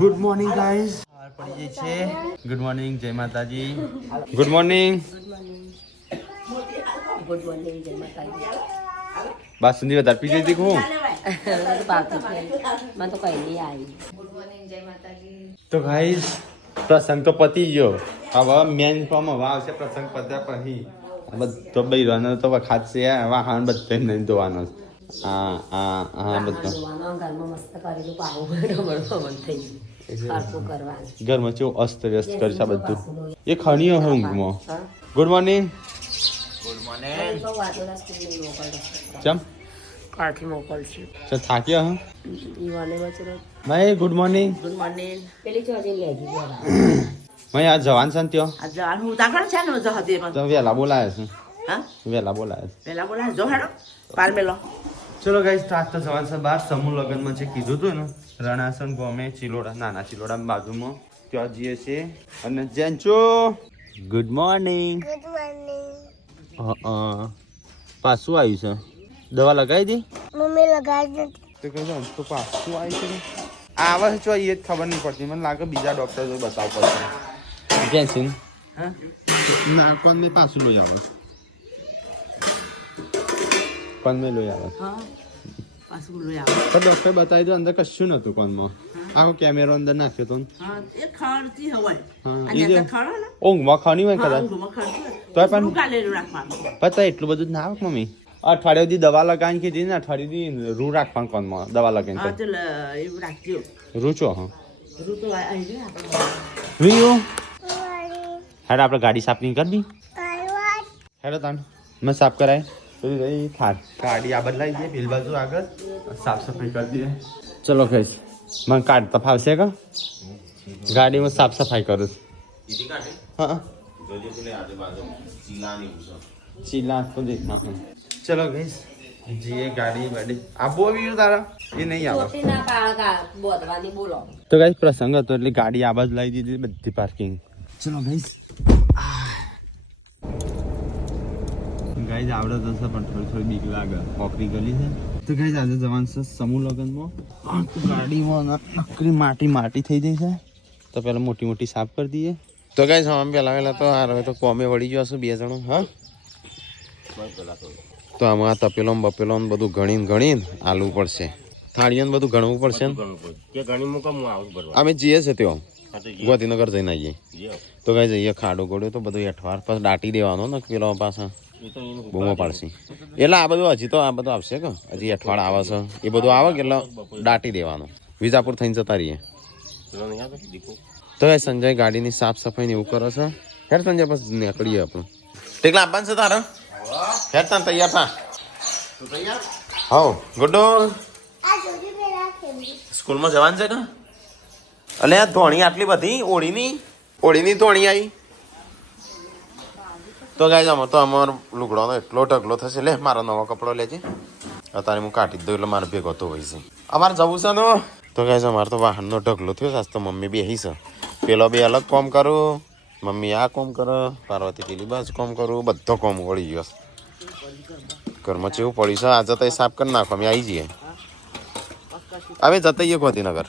Good morning guys. પડી જાય છે. ગુડ મોર્નિંગ, જય માતાજી. Good morning. ગુડ મોર્નિંગ, જય માતાજી. બાસુંદી વધારે પી જતી હું મને તો કઈ નહીં આવી. ગુડ મોર્નિંગ, જય માતાજી. તો ગાઈઝ પ્રસંગ તો પતી ગયો. હવે મેન ફોર્મ હવે આવશે પ્રસંગ પત્યા પછી. બધો બૈરાનો તો વખાત છે. વાહન બધે નહીં ધોવાનો. હા બધો ઘરમાં મસ્ત કરેલું પાવું ડબલ થઈ ગયું. કરવાનું ઘરમાં કેવું અસ્ત વ્યસ્ત કરી છે બધું. એ ખણીઓ હોય ઊંઘમાં. Good morning. Good morning. ચમ કાઠી મોકલશે. થાક્યો હા ઈવાને વચ્ચે ભાઈ. Good morning. Good morning. પેલી ચોજી લેજી ભાઈ આ જવાન છે ને ત્યાં આ જવાન હું તાકડ છે ને જો હતી પણ તો વહેલા બોલાય છે. હા વહેલા બોલાય છે. પેલા બોલા જો હેડો પાર મેલો. ચલો ગાઈસ સ્ટાર્ટ તો જવાન છે બહાર સમૂહ લગ્નમાં છે કીધું હતું ને રણાસન ગોમે ચિલોડા નાના ચિલોડા બાજુમાં ત્યાં જઈએ છીએ. અને જેન્ચો ગુડ મોર્નિંગ. Good morning. પાછું આવ્યું છે. દવા લગાવી દી મમ્મી લગાવી નથી. તો કહે તો પાછું આવ્યું છે. આવે છો એ જ ખબર નહીં પડતી. મને લાગે બીજા ડોક્ટર જો બતાવવું પડશે. જેન્સિન હા ના કોણ મેં પાછું લઈ આવે. કોણ મેં લઈ આવે હા પાછું લઈ આવો. પણ ડોક્ટર બતાવી દો અંદર કશું નતું કોનમાં. આખો કેમેરો અંદર નાખ્યો તો હા એ ખાડતી હોય હા, અને એ જે તે ખાડો ને ઊંઘમાં ખાણી હોય કદાચ. ઊંઘમાં ખાડતી તોય પણ હોય કાલે રાખવાનું. પતા એટલું બધું જ ના આવે મમ્મી. અઠવાડિયા સુધી દવા લગાવીને કીધી ને અઠવાડિયા સુધી રૂ રાખવાનું કોનમાં દવા હા લગાવીને તો એવું રાખજો. રૂચો હા ઋતુ આવી જાય આપણે રૂયો. મોર્નિંગ. હેડ આપણે ગાડી સાફ નહીં કરી દી. આલવાટ. હેડો તાણ મેં સાફ કરાય તો થાર ગાડી આ બદલાઈ જાય પેલી બાજુ આગળ સાફ સફાઈ કરી દઈએ. ચલો કહીશ મને કાઢતા ફાવશે કે ગાડીમાં સાફ સફાઈ કરું છું. હા ચીલા તો દેખના. ચલો કહીશ જીએ ગાડી વાડી આબો આવ્યું તારા એ નહીં આવે ચોટી ના પાળકા બોધવાની બોલો. તો ગાઈસ પ્રસંગ હતો એટલે ગાડી આ બાજુ લઈ દીધી બધી પાર્કિંગ. ચલો ગાઈસ ગાઈસ આવડે તો છે પણ થોડી બીક લાગે. પોકરી ગલી છે તો ગાઈસ આજે જવાનું છે સમૂહ લગ્નમાં. ગાડીમાં નકરી માટી થઈ જાય છે તો પેલા મોટી સાફ કરી દઈએ. તો ગાઈસ આમ પેલા તો આ હવે તો કોમે વળી ગયો છું 2 જણો. હા તો આમાં તપેલો બપેલો બધું ગણીને આલવું પડશે. થાળીઓ ને બધું ગણવું પડશે ને. અમે જઈએ છે ત્યાં ગોધીનગર જઈને આવીએ તો કઈ જઈએ ખાડો ગોળ્યો તો બધું અઠવાડ પાછું દાટી દેવાનો ને પેલો પાછા બૂમો પાડશે. એટલે આ બધું હજી તો આ બધું આવશે કે હજી અઠવાડ આવે છે એ બધું આવે કે એટલે દાટી દેવાનું. વિજાપુર થઈને જતા રહીએ તો સંજય ગાડીની સાફ સફાઈ ને એવું કરે છે. હેર સંજય બસ નીકળીએ આપણું. ટેકલા આપવાનું છે તારે હેર તાન તૈયાર થા. હા ગુડ્ડો આ જોડી પેલા ખેલી. સ્કૂલમાં જવાનું છે કે અલે આ ધોણી આટલી બધી ઓળીની ધોણી આવી તો ગાય આમાં તો અમારો લુગડોનો એટલો ઢગલો થશે. લે મારો નવો કપડો લેજે અત્યારે હું કાઢી દઉં એટલે મારે ભેગો તો હોય છે. અમારે જવું છે ને તો ગાય અમારે તો વાહનનો ઢગલો થયો આજ તો મમ્મી બેસી છે. પેલો બે અલગ કોમ કરું મમ્મી આ કોમ કરે પાર્વતી પેલી બાજુ કોમ કરું બધો કોમ વળી ગયો ઘરમાં ચેવું પડ્યું છે. આજે તો સાફ કરી નાખો અમે આવી જઈએ. હવે જતા જઈએ ગોધીનગર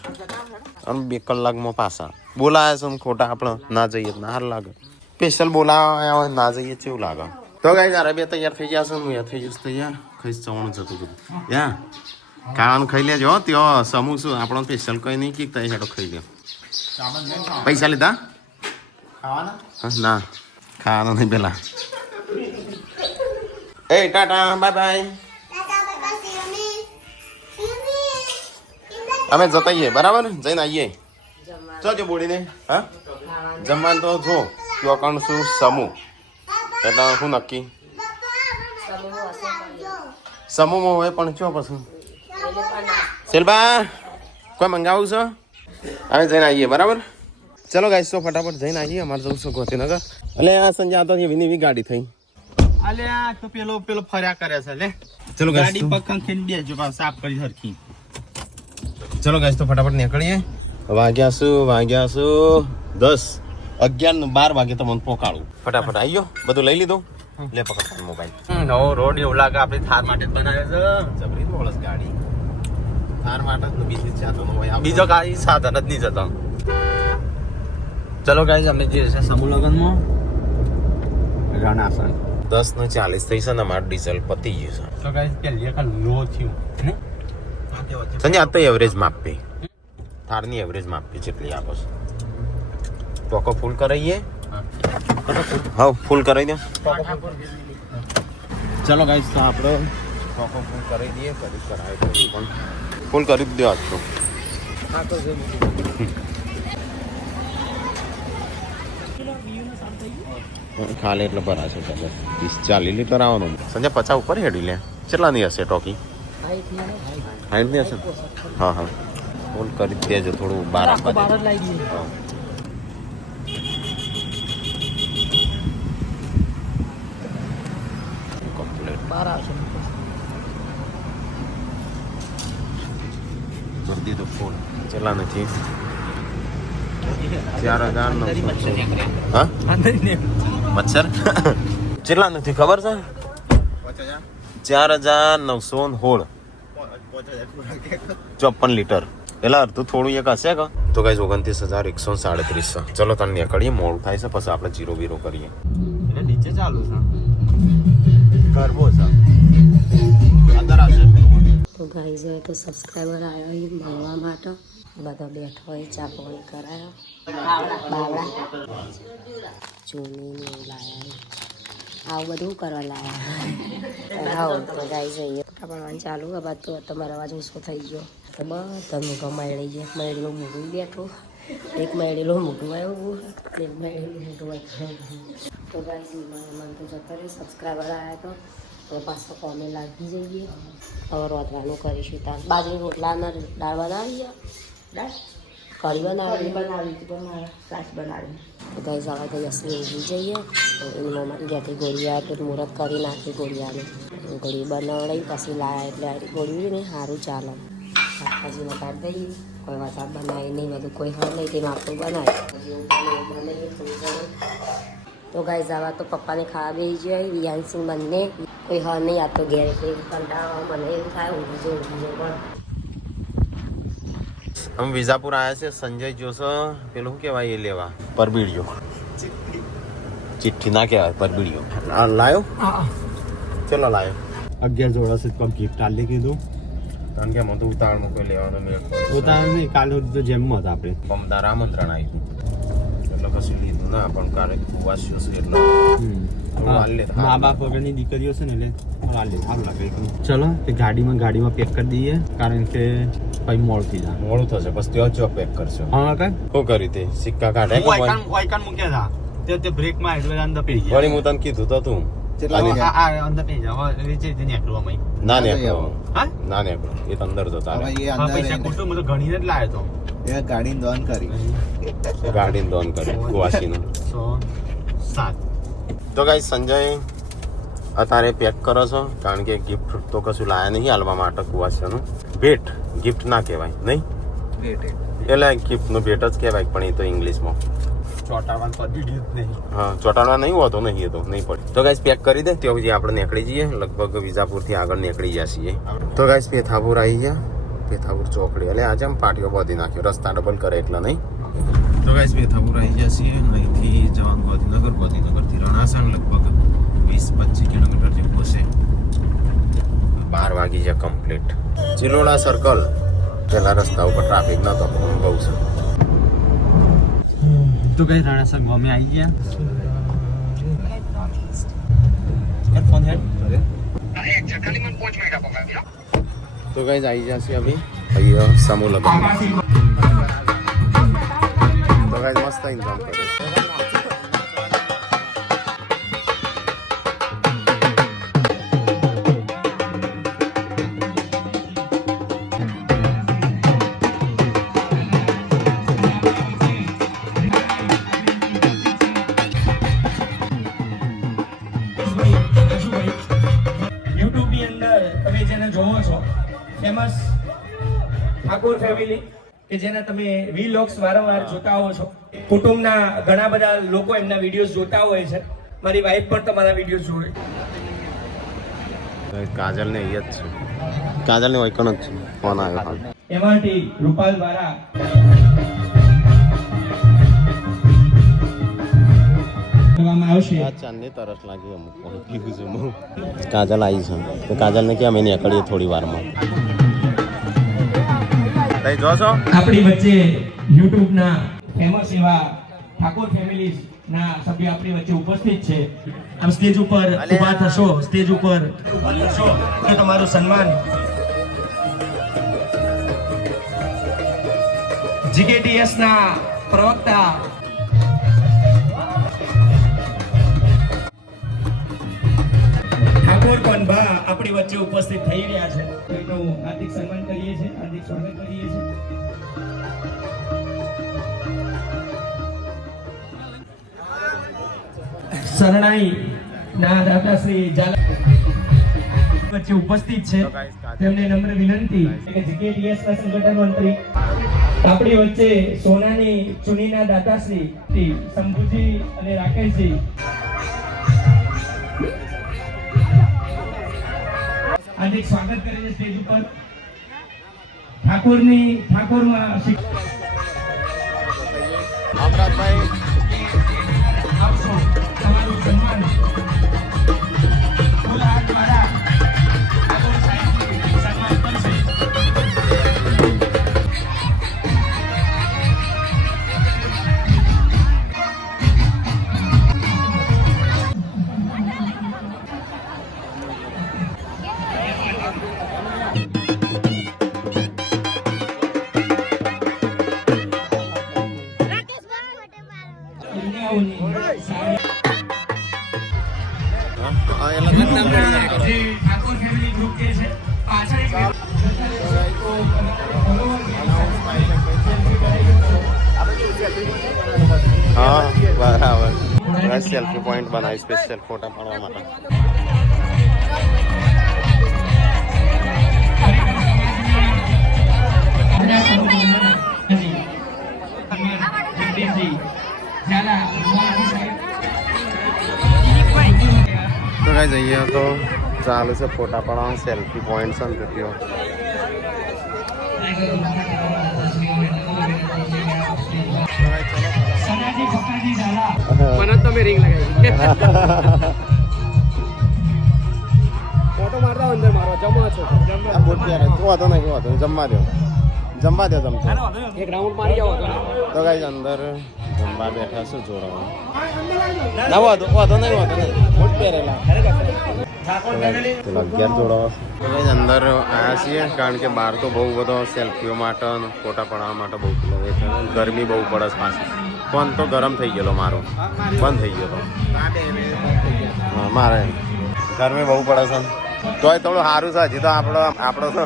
અને 2 કલાકમાં પાછા. બોલાયા છે ખોટા આપણે ના જઈએ ના હાર લાગે. સ્પેશિયલ બોલાયા હોય ના જઈએ કેવું લાગે. તો ગાઈસ અરે બે તૈયાર થઈ ગયા છે હું થઈ જઈશ તૈયાર. ખાઈ જવાનું જતું હતું યા ખાવાનું ખાઈ લેજો ત્યાં સમૂહ શું આપણો સ્પેશિયલ કંઈ નહીં કીક તઈ હેડો ખાઈ લ્યો. પૈસા લીધા ના ખાવાનું નહીં પેલા. એ ટાટા બાય બાય. અમે જતા આવીએ બરાબર જઈને આવીએ. જો બોડીને હા જમવાનું તો જો ચોકણ શું સમૂહ એટલે શું નક્કી સમૂહમાં હોય પણ ચો પછી શેલબા કોઈ મંગાવું છે હવે જઈને આવીએ બરાબર. ચલો ગાઈસ તો ફટાફટ જઈને આવીએ. અમારે જવું છે ગોધીનગર. એટલે આ સંજય તો એવી ગાડી થઈ અલે આ તો પેલો ફર્યા કરે છે. લે ચલો ગાડી પગ ખીને બેજો સાફ કરી સરખી. ચલો ગાઈસ તો ફટાફટ નીકળીએ. વાગ્યા શું 10 11 ને 12 વાગે તમને પોકાળું. ફટાફટ આવી ગયો બધું લઈ લીધું. લે પકડ મોબાઈલ. નવો રોડ એવું લાગે આપણી થાર માટે જ બનાવ્યો છે. જબરી મોળસ ગાડી થાર માટે જ બીજી સાધનો હોય બીજો કાંઈ સાધન જ નહીં જતો ચલો ગાઈઝ અમે જે છે સમૂહ લગ્નમાં રણાસણ 10:40 થઈ છે ને અમારું ડીઝલ પતી ગયું છે તો ગાઈઝ પહેલી એક લો થયું સંજય આ તો એવરેજ માપી થારની એવરેજ માપી જેટલી આપો છો ટોકો ફૂલ કરાવીએ હા ફૂલ કરાવી દો ચલો ગાઈઝ તો આપણે ટોકો ફૂલ કરી દઈએ કરી કરાવે પણ ફૂલ કરી જ દો આજ તો ખાલી એટલે ભરાશે 30-40 લીટર આવવાનું સંજય 50 ઉપર હેડી લે કેટલાની હશે ટોકી 60 ની હશે હા હા ફૂલ કરી દેજો થોડું બહાર આપવા કમ્પ્લીટ બહાર આવશે કરી દીધું ફૂલ કેટલા નથી 4,900 હા મચ્છર કેટલા નથી ખબર છે 4,916 54 લીટર પેલા અડધું થોડું એક હશે કે તો ગાઈસ 29,137 છે ચલો તને નીકળીએ મોડું થાય છે પછી આપણે જીરો બીરો કરીએ એટલે નીચે ચાલુ છે કરવો છે અંદર આવશે તો ગાઈઝ હવે તો સબસ્ક્રાઈબર આવ્યા હોય મળવા માટે બધા બેઠા હોય ચા પાણી કરાયો બાવડા ચૂની ને એવું લાયા આવું બધું કરવા લાયા આવો તો ગાઈઝ અહીંયા પડવાનું ચાલુ આ બાદ તો તમારો અવાજ ઓછો થઈ ગયો તો બધા મૂકવા મળી ગયા મળેલું મૂકવું બેઠું એક મળેલું મૂકવું આવ્યું એક મળેલું મૂકવું તો ગાઈઝ મને તો જતો રહે સબસ્ક્રાઈબર આવ્યા તો હવે પાછો કોમે લાગી જઈએ હવે રોતવાનું કરીશું ત્યાં બાજરી રોટલાના દાળ બનાવી દાળ કઢી બનાવી સાસ બનાવી તો ગઈ જવા તો યસની ઊભી જઈએ તો એની મમ્મી જ્યાંથી ગોળિયા તો મુહૂર્ત કરી નાખી ગોળિયાને ગોળી બનાવડાવી પછી લાયા એટલે ગોળ્યું ને સારું ચાલે શાકભાજીને કાઢી દઈએ કોઈ વસાદ બનાવી નહીં બધું કોઈ હર નહીં તેમાં આપણું બનાવે બનાવીએ થોડું ઘણું તો ગાય જવા તો પપ્પાને ખાવા બેસી જાય વિયાનસિંહ બંને કોઈ હર નહીં આપતો ઘેર એટલે કંટાળો મને એવું થાય ઊભી જાય પણ हम विजापुर आया છે સંજય જોશો પેલું શું કહેવાય એ લેવા પરબીડિયો ચિઠ્ઠી ના કહેવાય પરબીડિયો લાયો ચલો લાયો 11 જોડા છે કોમ ગિફ્ટ આલી કીધું કારણ કે મને તો ઉતાવળમાં કોઈ લેવાનો મેળ ઉતાવળ નહીં કાલે તો જેમમાં હતા આપણે પમદાર આમંત્રણ આવ્યું એટલે કશું લીધું ના પણ કાલે કુવાસ્યો છે એટલે મા બાપ વગરની દીકરીઓ છે ને એટલે હાલ લાગે ચલો તે ગાડીમાં પેક કરી દઈએ કારણ કે પછી મોડું થઈ જાય મોડું થશે પછી ત્યાં ચો પેક કરશો હા કઈ શું કરી તે સિક્કા કાઢે વાયકાન મૂક્યા હતા તે બ્રેક માં એટલે અંદર પડી ગયા વળી હું તને કીધું તો તું અંદર પડી જાય રીચે નીકળવા ના નીકળો ના નીકળો એ તો અંદર જતા પૈસા ખોટું મને ઘણી જ લાવ્યો તો એ ગાડીને દોન કરી ગાડીને દોન કરી કુવાસીનું 7 તો ગાઈસ સંજય અત્યારે પેક કરો છો કારણ કે ગિફ્ટ તો કશું લાયા નહીં હાલવા માટે કુવાસીનું ભેટ ગિફ્ટ ના કહેવાય નહીં એટલે ગિફ્ટનું ભેટ જ કહેવાય પણ એ તો ઇંગ્લિશમાં ચોટાડવાનું પડી જ નહીં હા ચોટાડવા નહીં હોતો નહીં એ તો નહીં પડે તો ગાઈસ પેક કરી દે ત્યાં પછી આપણે નીકળી જઈએ લગભગ વિજાપુરથી આગળ નીકળી ગયા છીએ તો ગાઈસ પેથાપુર આવી ગયા પેથાપુર ચોકડી એટલે આજે આમ પાટીઓ બાંધી નાખ્યો રસ્તા ડબલ કરે એટલે નહીં તો ગાઈસ પેથાપુર આવી ગયા છીએ અહીંથી જવાનું ગાંધીનગરથી રણાસણ લગભગ 20-25 કિલોમીટર જેવું હશે 12 વાગી છે કમ્પ્લીટ ચિલોડા સર્કલ પેલા રસ્તા ઉપર ટ્રાફિક નતો બહુ છે તો કઈ રણાસણ ગામે આવી ગયા ફોન હેડ તો ગાઈસ આવી જશે અભી અહીંયા સમૂહ લગન તો ગાઈસ મસ્ત ઇન્તજામ કરે યુટ્યુબની અંદર તમે જેને જોવો છો ફેમસ ઠાકોર ફેમિલી કે જેના તમે વીલોગ્સ વારંવાર જોતા હો છો કુટુંબના ઘણા બધા લોકો એમના વિડીયોઝ જોતા હોય છે મારી વાઈફ પણ તમારા વિડીયો જોવે કાજલ ને અહીંયા જ છે કાજલ ને વૈકણ જ છે ફોન આવ્યો એમાંથી રૂપાલ દ્વારા કરવામાં આવશે. આ ચાંદની તરસ લાગી અમુક પીવું છું હું. કાજલ આવી છે તો કાજલને કે અમે નીકળીએ થોડી વારમાં. તઈ જો છો આપણી વચ્ચે YouTube ના ફેમસ એવા ઠાકોર ફેમિલી ના સભ્ય આપણી વચ્ચે ઉપસ્થિત છે. આમ સ્ટેજ ઉપર ઊભા થશો, સ્ટેજ ઉપર ઊભા થશો તો તમારું સન્માન જીકેટીએસ ના પ્રવક્તા ઠાકોર કનભા આપણી વચ્ચે ઉપસ્થિત થઈ રહ્યા છે. તો એનું હાર્દિક સન્માન કરીએ છીએ, હાર્દિક સ્વાગત કરીએ છીએ. શરણાઈ ના દાતા શ્રી ઝાલા વચ્ચે ઉપસ્થિત છે. તેમને નમ્ર વિનંતી કે જીકેટીએસ ના સંગઠન મંત્રી આપણી વચ્ચે સોનાની ચૂનીના દાતાશ્રી શંભુજી અને રાકેશજી હાર્દિક સ્વાગત કરે છે સ્ટેજ ઉપર. ઠાકોરમાં અમરાજભાઈ આપશો તમારું સન્માન ફૂલ હાથ દ્વારા ઠાકોર સાહેબનું સન્માન કરશે. જે ઠાકોર ફેમિલી ગ્રુપ કે છે પાછળ એક હા બરાબર. સેલ્ફી પોઈન્ટ બનાવી સ્પેશિયલ ફોટા પાડવા માટે. જગદીશજી ઝાલા સાહેબ તો ગાઈસ અહીંયા તો ચાલુ છે ફોટા પાડવાનું સેલ્ફી પોઈન્ટ છે ને ત્યો. સનાજી ફકાજી ઝાલા મને તમે રિંગ લગાવી ફોટો મારતા અંદર મારો જમવા છો આ બોટ ક્યારે વાતો નહીં વાતો જમવા દો તમે એક રાઉન્ડ મારી જાવ તો ગાઈસ અંદર જમવા બેઠા શું જોડવાનું ના વાતો નહીં બોટ પહેરેલા ઠાકોર ફેમિલી પેલા 11 જોડાવા અંદર આવ્યા છીએ કારણ કે બહાર તો બહુ બધો સેલ્ફીઓ માટે અને ફોટા પાડવા માટે બહુ પેલો એ છે. ગરમી બહુ પડે છે પાછી. ફોન તો ગરમ થઈ ગયેલો મારો બંધ થઈ ગયો હા મારે ગરમી બહુ પડે છે તોય થોડું સારું છે. હજી તો આપણો તો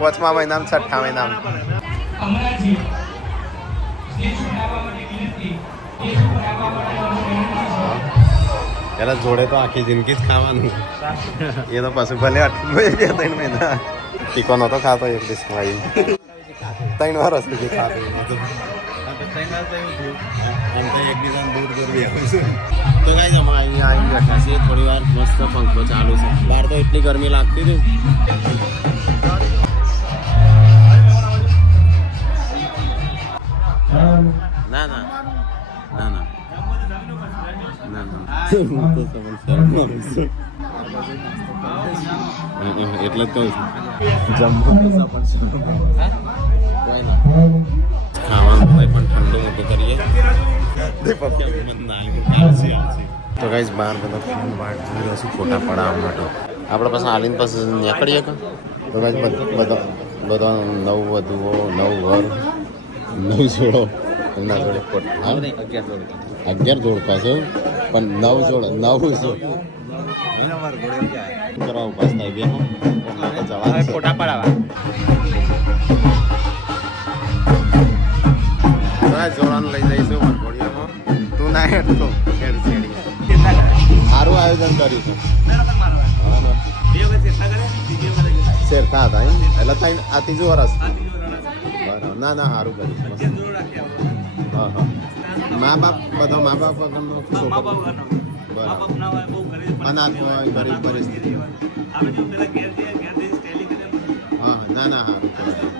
5મા મહિનામાં 6ઠ્ઠા મહિનામાં અમરાજી સ્ટેજ ઉપર આવવા માટે વિનંતી. સ્ટેજ ઉપર આવવા માટે પેલા જોડે તો આખી જિંદગી જ ખાવાનું એ તો પાછું ભલે 2-3 મહિના ટીકો નતો ખાતો એક દિવસમાં 3 વાર સુધી ખાતો એકબીજાને દૂર દૂર તો કાંઈ અમે અહીંયા આવી બેઠા છીએ. થોડી વાર મસ્ત પંખો ચાલુ છે. બહાર તો એટલી ગરમી લાગતી હતી. ના ના ના ના એટલે જ કહું છું ખાવાનું હોય પણ ઠંડુ મોટું કરીએ તો ગાઈસ બહાર બધા ફિલ્મ વાટ જોઈ રહ્યા છું ફોટા પડાવવા માટે. આપણે પાસે આલીને પાસે નીકળીએ કે તો ગાઈસ બધા નવ વધુઓ નવ ઘર નવ જોડો એમના જોડે ફોટા 11 જોડ પાસે પણ 9 જોડ કરવા ઉપાસ થાય બે ફોટા પડાવવા જોડાનું લઈ જઈશું વરઘોડિયામાં. તું ના હેઠતો સારું આયોજન કર્યું છે. શેરતા હતા એમ એટલે થાય આ ત્રીજું વરસ બરાબર. ના સારું કર્યું હા હા મા બાપ વગરનો છોકરો બરાબર અનાથ હોય ગરીબ પરિસ્થિતિ હા ના સારું કર્યું.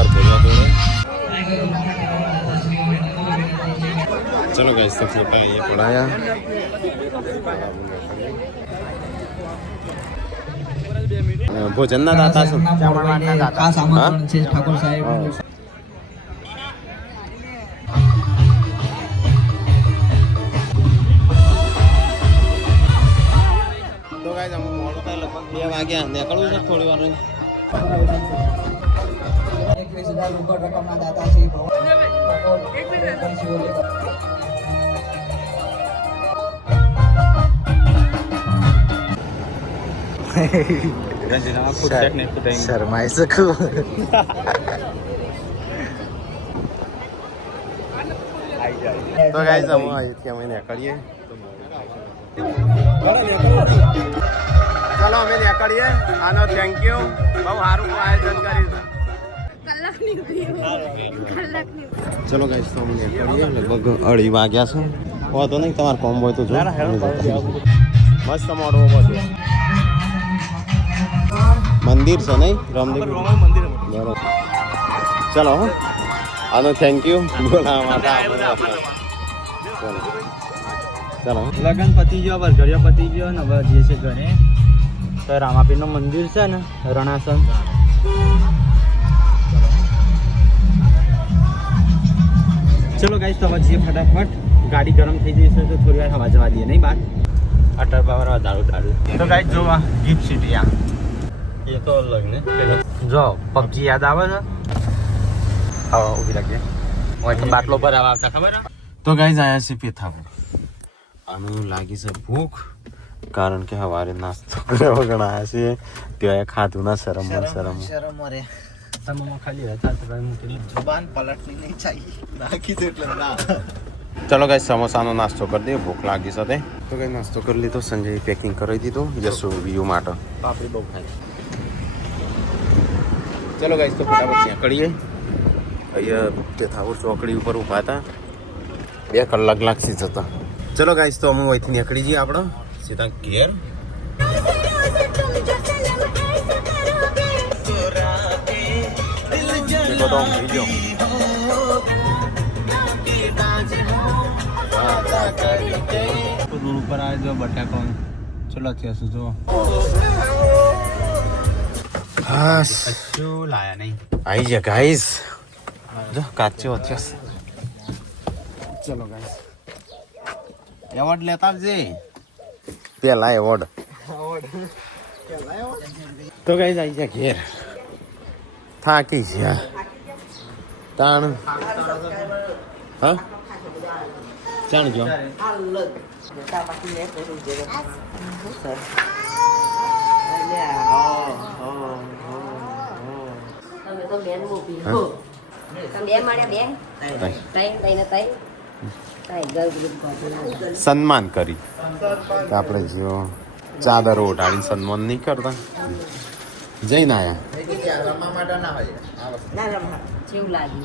ભરભર્યા જોડે. ચલો ગાઈસ તો ફોટા એ પડાયા. ભોજનના દાતા છો. ખાસ આમંત્રણ છે ઠાકોર સાહેબ. તો ગાઈસ અમે મોડું થાય લગભગ 2 વાગ્યા નીકળવું છે થોડી વાર. 21,000 રોકડ રકમના દાતા છે શરમાઈ શકું. તો ગાઈસ અમે અહીંથી અમે નીકળીએ. ચલો અમે નીકળીએ. આનો થેન્ક યુ. બહુ સારું આયોજન કર્યું. ચલો ગાઈસ તો અમે નીકળીએ. લગભગ 2:30 વાગ્યા છે. વાંધો નહીં, તમારે કોમ હોય તો જો. મસ્ત મોડો બધું મંદિર છે નહીં રામદેવ મંદિર. બરોબર. ચલો હો. આનો થેન્ક યુ બોલાવવા માટે. ચલો લગન પતી ગયો, વરઘડિયો પતી ગયો ને હવે જે છે ઘરે. તો રામાપીરનું મંદિર છે ને રણાસન. ચલો ગાઈસ તો હવે જઈએ ફટાફટ. ગાડી ગરમ થઈ જઈ છે તો થોડી વાર હવા જવા દઈએ નહીં બાર. અટર પાવર દારૂ. તો ગાઈસ જો આ ગિફ્ટ સિટી આ એ તો અલગ ને. જો પબજી યાદ આવે છે. હા ઊભી રાખીએ. ઓય બાટલો ભરાવા આવતા ખબર. તો ગાઈસ આયા છે પેથાપુર. આનું લાગી છે ભૂખ, કારણ કે સવારે નાસ્તો કર્યા વગર આયા છે. ત્યાં ખાધું ના શરમ રે તમામ ખાલી હતા તો મૂકી જુબાન પલટની નહીં ચાહીએ નાખી દે એટલે ના. ચલો ગાઈસ સમોસાનો નાસ્તો કરી દઈએ. ભૂખ લાગી છે તે. તો ગાઈસ નાસ્તો કરી લીધો. સંજય પેકિંગ કરી દીધું જસુ વ્યૂ માટે. પાપડી બહુ ખાય. ચલો ગાઈસ તો ફટાફટ નીકળીએ. અહીંયા પેથાપુર ચોકડી ઉપર ઊભા હતા. 2 કલાક લાગશે જતા. ચલો ગાઈસ તો અમે અહીંથી નીકળી જઈએ આપણે સીધા ઘેર. રોડ ઉપર આવે જો બટાકો. ચલો ત્યાં જો હા શું લાયા નહીં. આવી ગયા ગાઈસ. જો કાચો અત્યાસ. ચલો ગાઈસ એવોર્ડ લેતા આવજે. પેલા એવોર્ડ. તો ગાઈસ આવી ગયા ઘેર. થાકી છે તાણ. હા ચાણ ગયો. તમે તો બેન મૂકી હો. તમે બે માળ્યા બેન તઈ સન્માન કરી આપણે જો ચાદર ઓઢાડીને સન્માન નહીં કરતા. જઈને આયા. કેવું લાગ્યું?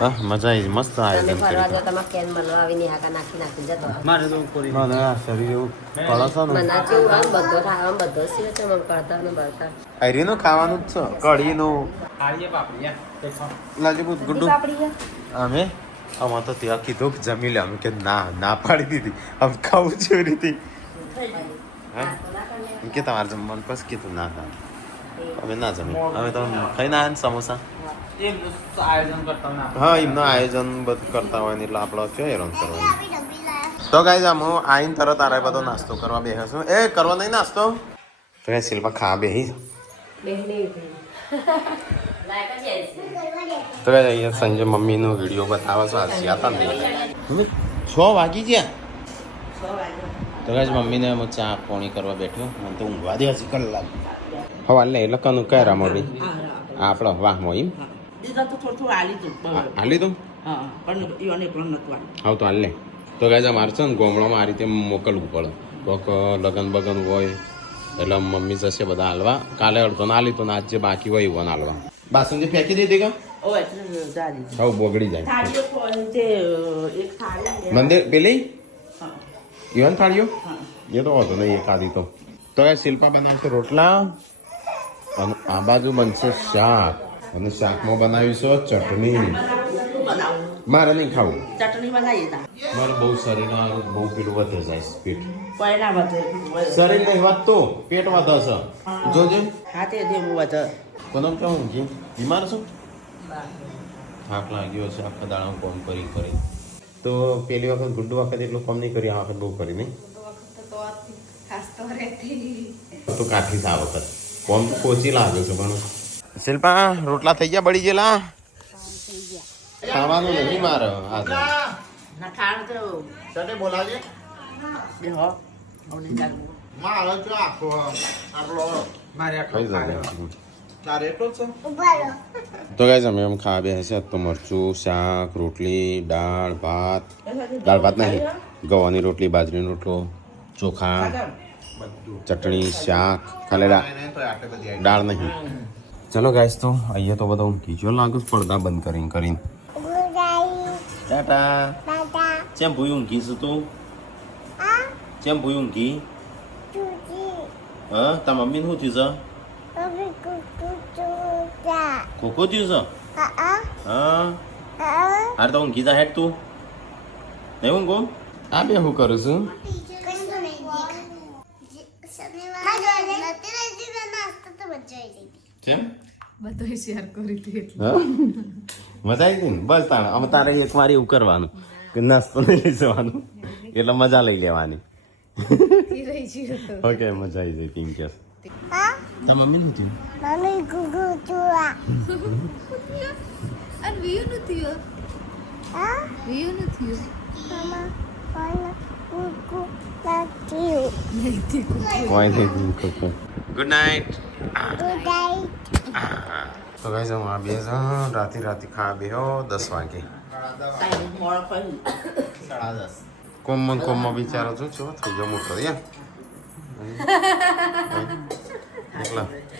હા મજા આવી. મસ્ત તમે આયોજન ફરવા કર્યું. જાઓ તમારે કેન મળવા આવીને હાકા નાખી જતો. મારે તો કોઈ ના ના શરીર એવું કળો છે ને. મને કેવું આમ બધો થાય આમ બધો સિવે છે આમ કરતા ને બળતા. હરીનું ખાવાનું જ છે. કઢીનું આલીએ પાપડી લાગે બહુ ગુડ્ડું. અમે આમાં તો ત્યાં કીધું કે જમી લે. અમે કે ના પાડી દીધી. આમ ખાવું છે એવી રીતે. હા એમ કે તમારે જમવાનું પછી કીધું ના અમે ના જમી. અમે તો ખાઈને આવ્યા ને સમોસા. આયોજન કરતા ના. હા એમનું આયોજન બધું કરતા હોય ને એટલે આપણે શું હેરાન કરવાનું. તો ગાઈઝ આમ હું આવીને તરત આરે બધો નાસ્તો કરવા બેસે છું. એ કરવા નહીં નાસ્તો. તો એ શિલ્પા ખા બેહી. તો ગાઈઝ અહીંયા સંજય મમ્મીનો વિડીયો બતાવે છે. આજે હતા ને 6 વાગી ગયા. તો ગાઈઝ મમ્મીને હું ચા પાણી કરવા બેઠો. મને તો ઊંઘવા દે હજી કલાક. હવા લે એટલે કનું કયા મોડી આપણો વાહ મોઈમ હાલી તું હા તો હાલ લે. તો ગાઈઝ અમારે છે ને ગોમડામાં આ રીતે મોકલવું પડે. કોઈક લગન બગન હોય એટલે મમ્મી જશે બધા હાલવા. કાલે અડધો ના હાલી તો ને આજે બાકી હોય એવું હાલવા. બાસુંદી ફેંકી દીધી કે હવે બગડી જાય. મંદિર પેલી ઈવન થાળીઓ એ તો હોતો નહીં એકાદી તો. તો એ શિલ્પા બનાવશે રોટલા અને આ બાજુ બનશે શાક. અને શાકમાં બનાવ્યું છે ચટણી. મારે નહીં ખાવું. ચટણી બનાવી તા મારે બહુ શરીરમાં બહુ પેલું વધે જાય છે પેટ. કોઈના વધે શરીર નહીં વધતું, પેટ વધે છે. જોજે હાથે દેવું વધે કોનો કેવું ઊંઘી બીમાર છો? થાક લાગ્યો છે આખા દાડા કોમ કરી. તો પેલી વખત ગુડ્ડુ વખત એટલું કોમ નહીં કરી, આ વખત બહુ કરી નહીં. તો કાઠી છે આ વખત કોમ તો કોચી લાગ્યો છે પણ. શિલ્પા રોટલા થઈ ગયા બળી ગયેલા? ખાવાનું નહીં મારે આજે. ના ખાણ તો ચટે બોલાવજે. બેહો હવે ચાલુ મારો જો આખો આટલો મારે ખાઈ જાય. તારે એટલો જ છે. ઉભા રહો. તો ગાઈઝ અમે એમ ખાવા બેસે તો મરચું, શાક, રોટલી, દાળ ભાત નહીં, ગવાની રોટલી, બાજરીનો રોટલો, ચોખા, ચટણી, શાક, ખાલી દાળ નહીં. ચલો ગાઈઝ તો અહીંયા તો બધા ઊંઘી ગયો લાગુ પડદા બંધ કરીને. ગુડાઈ. ટાટા. દાદા. ચેમ ભૂઈ ઊંઘી છે તું? આ ચેમ ભૂઈ ઊંઘી? ચૂચી. હા તાર મમ્મીને શું થયું અભી કુકુચુડા. છે? ખોખો થયું છે? આ હા હાર તો ઊંઘી જા હેઠ તું નહીં ઊંઘો? આ બે શું કરું છું? કેમ બધું શેર કરી હતી હા મજા આવી ગઈ ને? બસ તાણે અમે તારે એક વાર એવું કરવાનું કે નાસ્તો નહીં લઈ જવાનું એટલે મજા લઈ લેવાની. ઓકે મજા આવી જાય પિંક. તાર મમ્મી નથી મમ્મી કુકુચુડા. અને વિયુ નથી આ વિયુ નથી મમ્મા કોણ કુકુચુડા. કોઈ નહીં ખોખો. Good night. ગુડાઈ. તો ગાઈઝ હું આ બે જણ રાતે ખાવા બેહો 10 વાગે. મોડો કર્યું 10:30. કોમમાં બિચારો છું છો થઈ ગયો મોટો યાર. એકલા